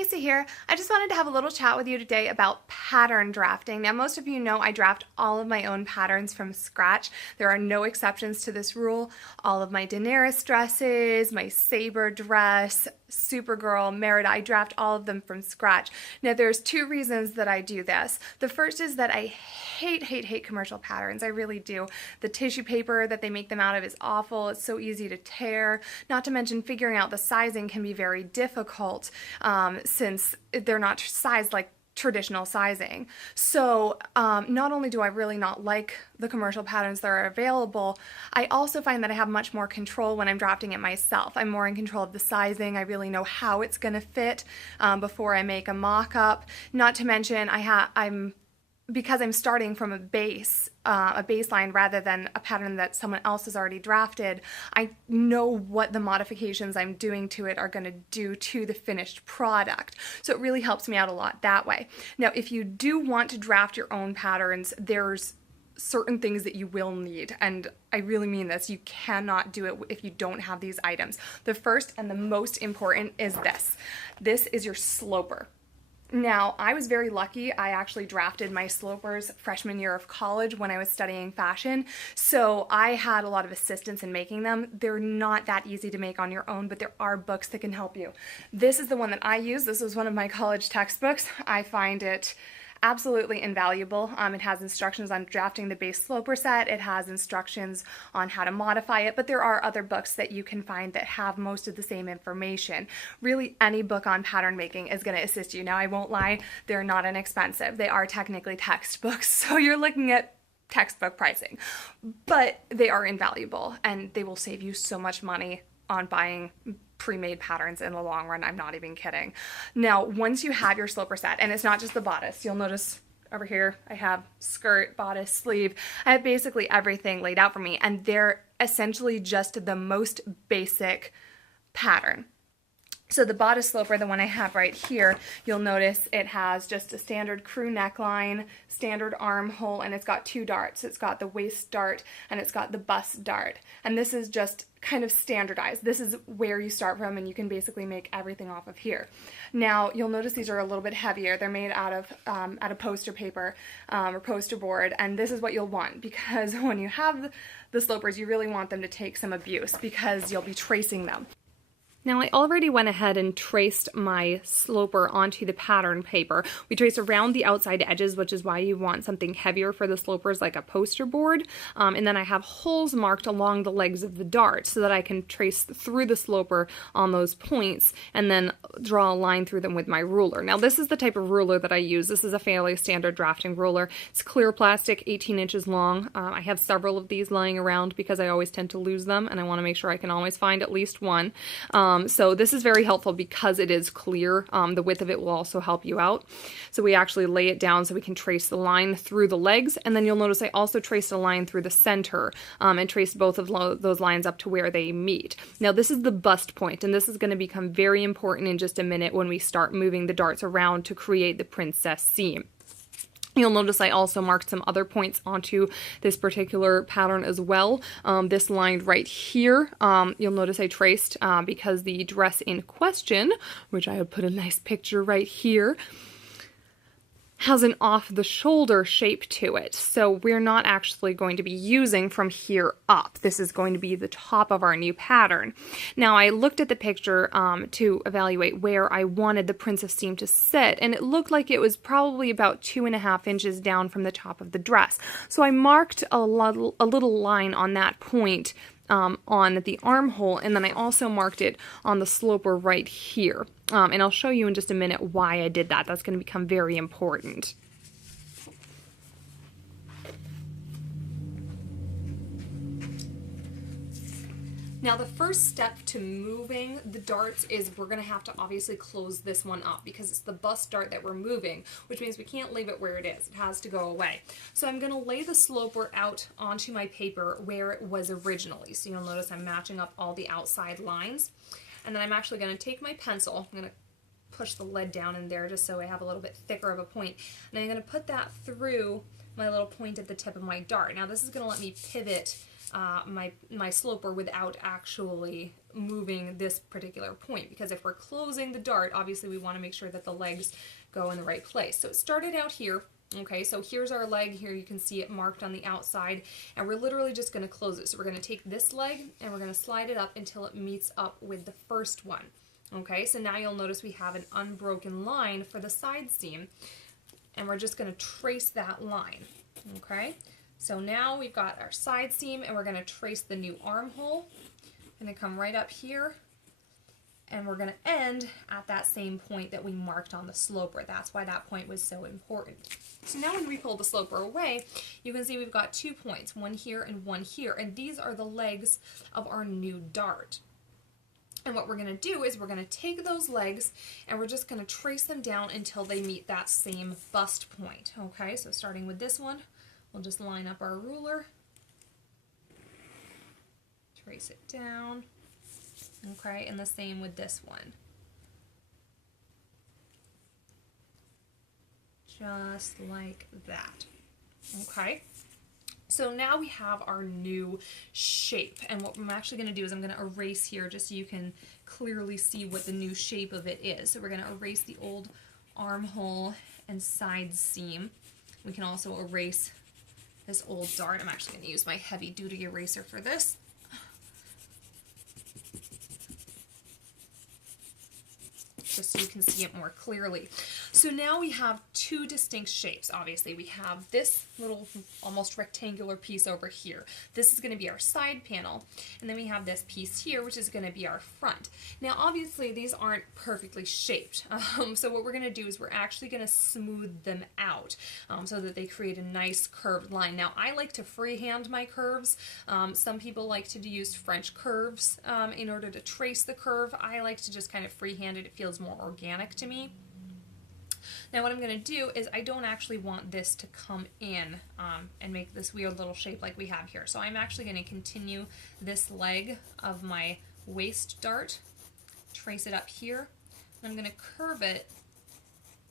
Misa here. I just wanted to have a little chat with you today about pattern drafting. Now, most of you know I draft all of my own patterns from scratch. There are no exceptions to this rule. All of my Daenerys dresses, my Saber dress, Supergirl, Merida, I draft all of them from scratch. Now, there's two reasons that I do this. The first is that I hate commercial patterns. I really do. The tissue paper that they make them out of is awful. It's so easy to tear. Not to mention figuring out the sizing can be very difficult since they're not sized like traditional sizing. So not only do I really not like the commercial patterns that are available, I also find that I have much more control when I'm drafting it myself. I'm more in control of the sizing. I really know how it's going to fit before I make a mock-up. Not to mention because I'm starting from a baseline rather than a pattern that someone else has already drafted, I know what the modifications I'm doing to it are going to do to the finished product. So it really helps me out a lot that way. Now, if you do want to draft your own patterns, there's certain things that you will need, and I really mean this. You cannot do it if you don't have these items. The first and the most important is this. This is your sloper. Now, I was very lucky. I actually drafted my slopers freshman year of college when I was studying fashion, so I had a lot of assistance in making them. They're not that easy to make on your own, but there are books that can help you. This is the one that I use. This was one of my college textbooks. I find it absolutely invaluable. It has instructions on drafting the base sloper set. It has instructions on how to modify it, but there are other books that you can find that have most of the same information. Really, any book on pattern making is going to assist you. Now, I won't lie, they're not inexpensive. They are technically textbooks, so you're looking at textbook pricing, but they are invaluable and they will save you so much money on buying pre-made patterns in the long run. I'm not even kidding. Now, once you have your sloper set, and it's not just the bodice, you'll notice over here I have skirt, bodice, sleeve. I have basically everything laid out for me, and they're essentially just the most basic pattern. So the bodice sloper, the one I have right here, you'll notice it has just a standard crew neckline, standard armhole, and it's got two darts. It's got the waist dart and it's got the bust dart. And this is just kind of standardized. This is where you start from, and you can basically make everything off of here. Now, you'll notice these are a little bit heavier. They're made out of poster paper or poster board, and this is what you'll want, because when you have the slopers, you really want them to take some abuse because you'll be tracing them. Now, I already went ahead and traced my sloper onto the pattern paper. We traced around the outside edges, which is why you want something heavier for the slopers, like a poster board. And then I have holes marked along the legs of the dart so that I can trace through the sloper on those points and then draw a line through them with my ruler. Now, this is the type of ruler that I use. This is a fairly standard drafting ruler. It's clear plastic, 18 inches long. I have several of these lying around because I always tend to lose them, and I want to make sure I can always find at least one. So this is very helpful because it is clear. The width of it will also help you out. So we actually lay it down so we can trace the line through the legs, and then you'll notice I also traced a line through the center and traced both of those lines up to where they meet. Now, this is the bust point, and this is going to become very important in just a minute when we start moving the darts around to create the princess seam. You'll notice I also marked some other points onto this particular pattern as well. This line right here, you'll notice I traced because the dress in question, which I have put a nice picture right here, has an off-the-shoulder shape to it. So we're not actually going to be using from here up. This is going to be the top of our new pattern. Now, I looked at the picture to evaluate where I wanted the princess seam to sit, and it looked like it was probably about 2.5 inches down from the top of the dress. So I marked a little line on that point on the armhole, and then I also marked it on the sloper right here. And I'll show you in just a minute why I did that. That's going to become very important. Now, the first step to moving the darts is we're going to have to obviously close this one up because it's the bust dart that we're moving, which means we can't leave it where it is. It has to go away. So I'm going to lay the sloper out onto my paper where it was originally. So you'll notice I'm matching up all the outside lines. And then I'm actually going to take my pencil, I'm going to push the lead down in there just so I have a little bit thicker of a point, and I'm going to put that through my little point at the tip of my dart. Now this is going to let me pivot my sloper without actually moving this particular point, because if we're closing the dart, obviously we want to make sure that the legs go in the right place. So it started out here. Okay, so here's our leg. Here you can see it marked on the outside, and we're literally just going to close it. So we're going to take this leg and we're going to slide it up until it meets up with the first one. Okay, so now you'll notice we have an unbroken line for the side seam, and we're just going to trace that line. Okay, so now we've got our side seam, and we're going to trace the new armhole. Going to come right up here, and we're going to end at that same point that we marked on the sloper. That's why that point was so important. So now when we pull the sloper away, you can see we've got 2 points, one here and one here, and these are the legs of our new dart. And what we're going to do is we're going to take those legs and we're just going to trace them down until they meet that same bust point. Okay, so starting with this one, we'll just line up our ruler, trace it down. Okay, and the same with this one. Just like that. Okay. So now we have our new shape, and what I'm actually going to do is I'm going to erase here just so you can clearly see what the new shape of it is. So we're going to erase the old armhole and side seam. We can also erase this old dart. I'm actually going to use my heavy duty eraser for this. Just so you can see it more clearly. So now we have 2 distinct shapes. Obviously we have this little almost rectangular piece over here. This is going to be our side panel, and then we have this piece here which is going to be our front. Now obviously these aren't perfectly shaped, so what we're going to do is we're actually going to smooth them out so that they create a nice curved line. Now I like to freehand my curves. Some people like to use French curves in order to trace the curve. I like to just kind of freehand it. It feels more organic to me. Now what I'm going to do is I don't actually want this to come in and make this weird little shape like we have here. So I'm actually going to continue this leg of my waist dart, trace it up here, and I'm going to curve it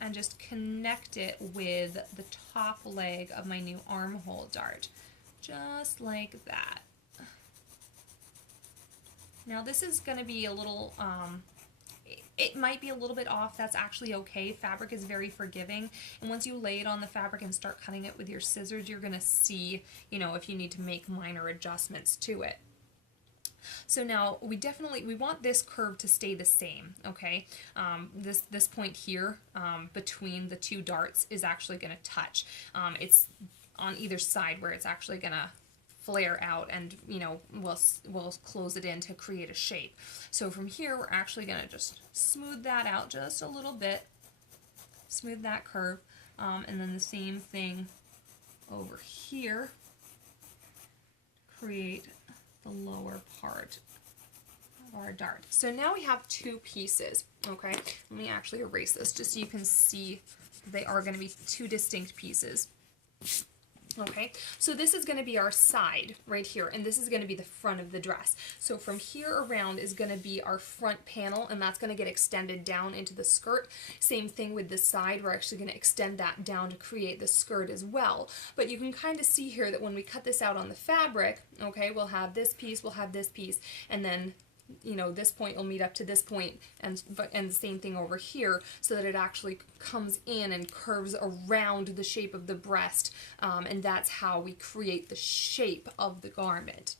and just connect it with the top leg of my new armhole dart, just like that. Now this is going to be a little it might be a little bit off. That's actually okay. Fabric is very forgiving, and once you lay it on the fabric and start cutting it with your scissors, you're going to see, you know, if you need to make minor adjustments to it. So now we want this curve to stay the same, okay? This point here between the 2 darts is actually going to touch. It's on either side where it's actually going to flare out, and you know, we'll close it in to create a shape. So from here we're actually going to just smooth that out just a little bit, smooth that curve, and then the same thing over here, create the lower part of our dart. So now we have 2 pieces. Okay, let me actually erase this just so you can see they are going to be 2 distinct pieces. Okay, so this is going to be our side right here, and this is going to be the front of the dress. So from here around is going to be our front panel, and that's going to get extended down into the skirt. Same thing with the side. We're actually going to extend that down to create the skirt as well. But you can kind of see here that when we cut this out on the fabric, okay, we'll have this piece, and then, you know, this point will meet up to this point, and the same thing over here, so that it actually comes in and curves around the shape of the breast, and that's how we create the shape of the garment.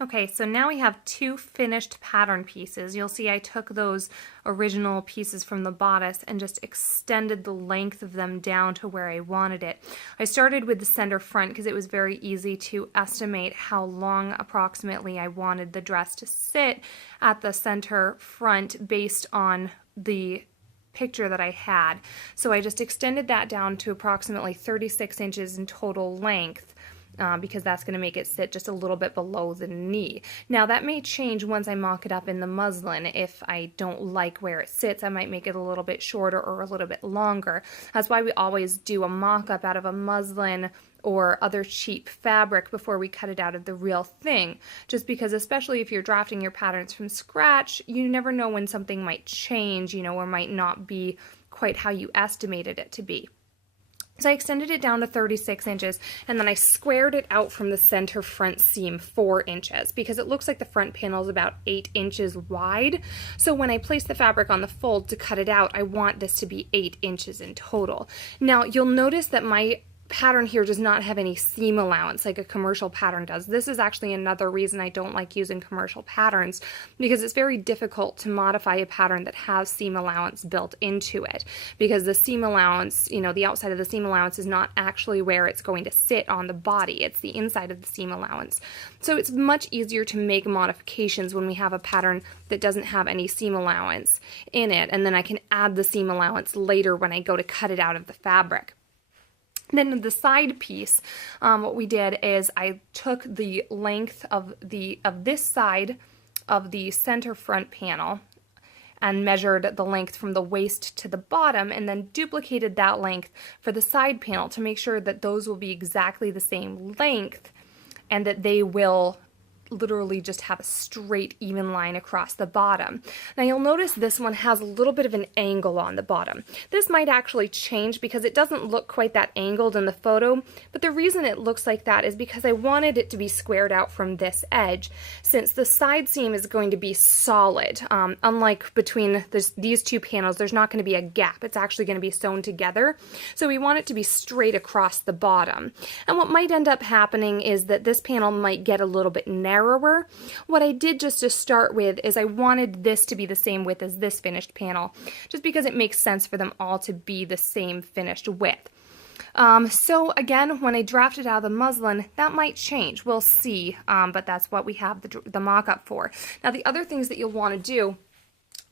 Okay, so now we have 2 finished pattern pieces. You'll see I took those original pieces from the bodice and just extended the length of them down to where I wanted it. I started with the center front because it was very easy to estimate how long approximately I wanted the dress to sit at the center front based on the picture that I had. So I just extended that down to approximately 36 inches in total length. Because that's going to make it sit just a little bit below the knee. Now that may change once I mock it up in the muslin. If I don't like where it sits, I might make it a little bit shorter or a little bit longer. That's why we always do a mock-up out of a muslin or other cheap fabric before we cut it out of the real thing. Just because, especially if you're drafting your patterns from scratch, you never know when something might change, you know, or might not be quite how you estimated it to be. So I extended it down to 36 inches, and then I squared it out from the center front seam 4 inches because it looks like the front panel is about 8 inches wide. So when I place the fabric on the fold to cut it out, I want this to be 8 inches in total. Now you'll notice that my pattern here does not have any seam allowance like a commercial pattern does. This is actually another reason I don't like using commercial patterns, because it's very difficult to modify a pattern that has seam allowance built into it, because the seam allowance, you know, the outside of the seam allowance is not actually where it's going to sit on the body. It's the inside of the seam allowance. So it's much easier to make modifications when we have a pattern that doesn't have any seam allowance in it, and then I can add the seam allowance later when I go to cut it out of the fabric. Then the side piece, what we did is I took the length of this side of the center front panel and measured the length from the waist to the bottom, and then duplicated that length for the side panel to make sure that those will be exactly the same length and that they will literally just have a straight even line across the bottom. Now you'll notice this one has a little bit of an angle on the bottom. This might actually change because it doesn't look quite that angled in the photo, but the reason it looks like that is because I wanted it to be squared out from this edge, since the side seam is going to be solid. Unlike between these two panels, there's not going to be a gap. It's actually going to be sewn together. So we want it to be straight across the bottom. And what might end up happening is that this panel might get a little bit narrower. What I did just to start with is I wanted this to be the same width as this finished panel, just because it makes sense for them all to be the same finished width. So again, when I draft it out of the muslin, that might change. We'll see, but that's what we have the mock-up for. Now the other things that you'll want to do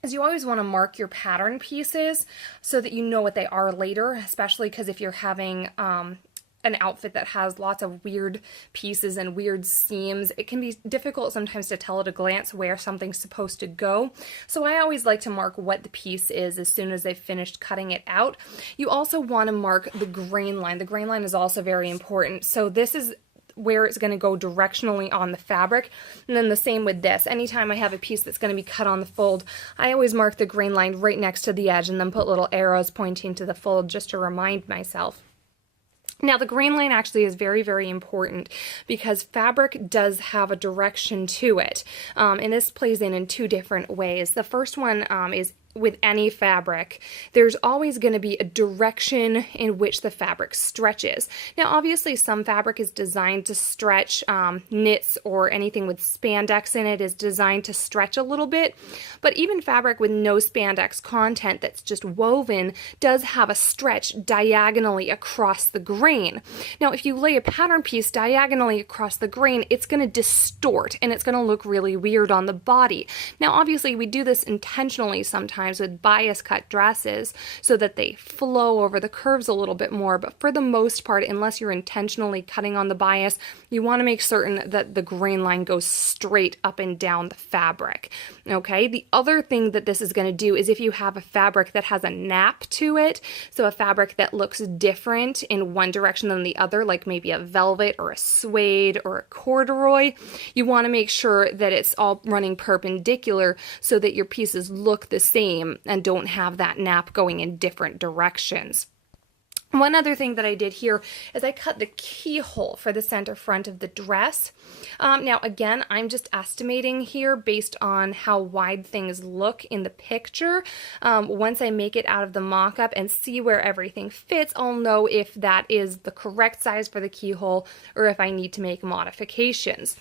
is you always want to mark your pattern pieces so that you know what they are later, especially because if you're having an outfit that has lots of weird pieces and weird seams, it can be difficult sometimes to tell at a glance where something's supposed to go. So I always like to mark what the piece is as soon as I've finished cutting it out. You also want to mark the grain line. The grain line is also very important. So this is where it's going to go directionally on the fabric, and then the same with this. Anytime I have a piece that's going to be cut on the fold, I always mark the grain line right next to the edge and then put little arrows pointing to the fold just to remind myself. Now the grain line actually is very, very important because fabric does have a direction to it, and this plays in two different ways. The first one is with any fabric, there's always going to be a direction in which the fabric stretches. Now obviously some fabric is designed to stretch, knits or anything with spandex in it is designed to stretch a little bit, but even fabric with no spandex content that's just woven does have a stretch diagonally across the grain. Now if you lay a pattern piece diagonally across the grain, it's going to distort and it's going to look really weird on the body. Now obviously we do this intentionally sometimes with bias cut dresses so that they flow over the curves a little bit more, but for the most part, unless you're intentionally cutting on the bias, you want to make certain that the grain line goes straight up and down the fabric. Okay, the other thing that this is going to do is if you have a fabric that has a nap to it, so a fabric that looks different in one direction than the other, like maybe a velvet or a suede or a corduroy, you want to make sure that it's all running perpendicular so that your pieces look the same and don't have that nap going in different directions. One other thing that I did here is I cut the keyhole for the center front of the dress. Now again, I'm just estimating here based on how wide things look in the picture. Once I make it out of the mock-up and see where everything fits, I'll know if that is the correct size for the keyhole or if I need to make modifications.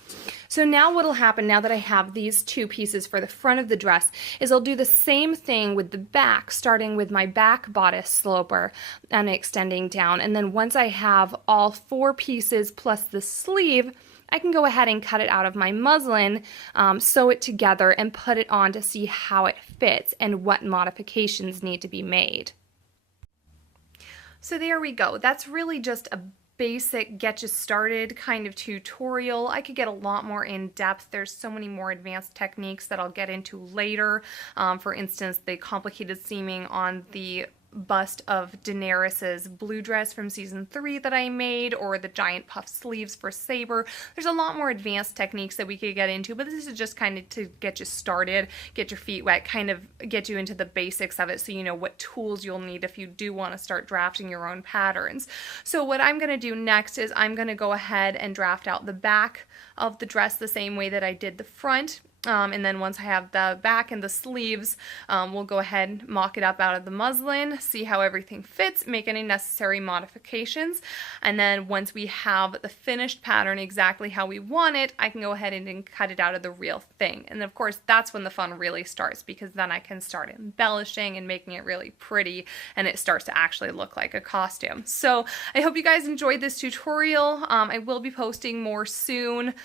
So now what'll happen now that I have these two pieces for the front of the dress is I'll do the same thing with the back, starting with my back bodice sloper and extending down, and then once I have all 4 pieces plus the sleeve, I can go ahead and cut it out of my muslin, sew it together, and put it on to see how it fits and what modifications need to be made. So there we go. That's really just a basic get you started kind of tutorial. I could get a lot more in depth. There's so many more advanced techniques that I'll get into later. For instance, the complicated seaming on the bust of Daenerys's blue dress from season 3 that I made, or the giant puff sleeves for Saber. There's a lot more advanced techniques that we could get into, but this is just kind of to get you started, get your feet wet, kind of get you into the basics of it so you know what tools you'll need if you do want to start drafting your own patterns. So what I'm going to do next is I'm going to go ahead and draft out the back of the dress the same way that I did the front. And then once I have the back and the sleeves, we'll go ahead and mock it up out of the muslin, see how everything fits, make any necessary modifications. And then once we have the finished pattern exactly how we want it, I can go ahead and cut it out of the real thing. And of course, that's when the fun really starts, because then I can start embellishing and making it really pretty, and it starts to actually look like a costume. So I hope you guys enjoyed this tutorial. I will be posting more soon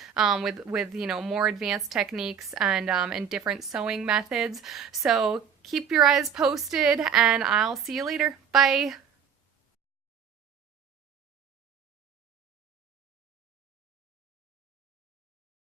with you know, more advanced techniques and different sewing methods. So keep your eyes posted, and I'll see you later. Bye.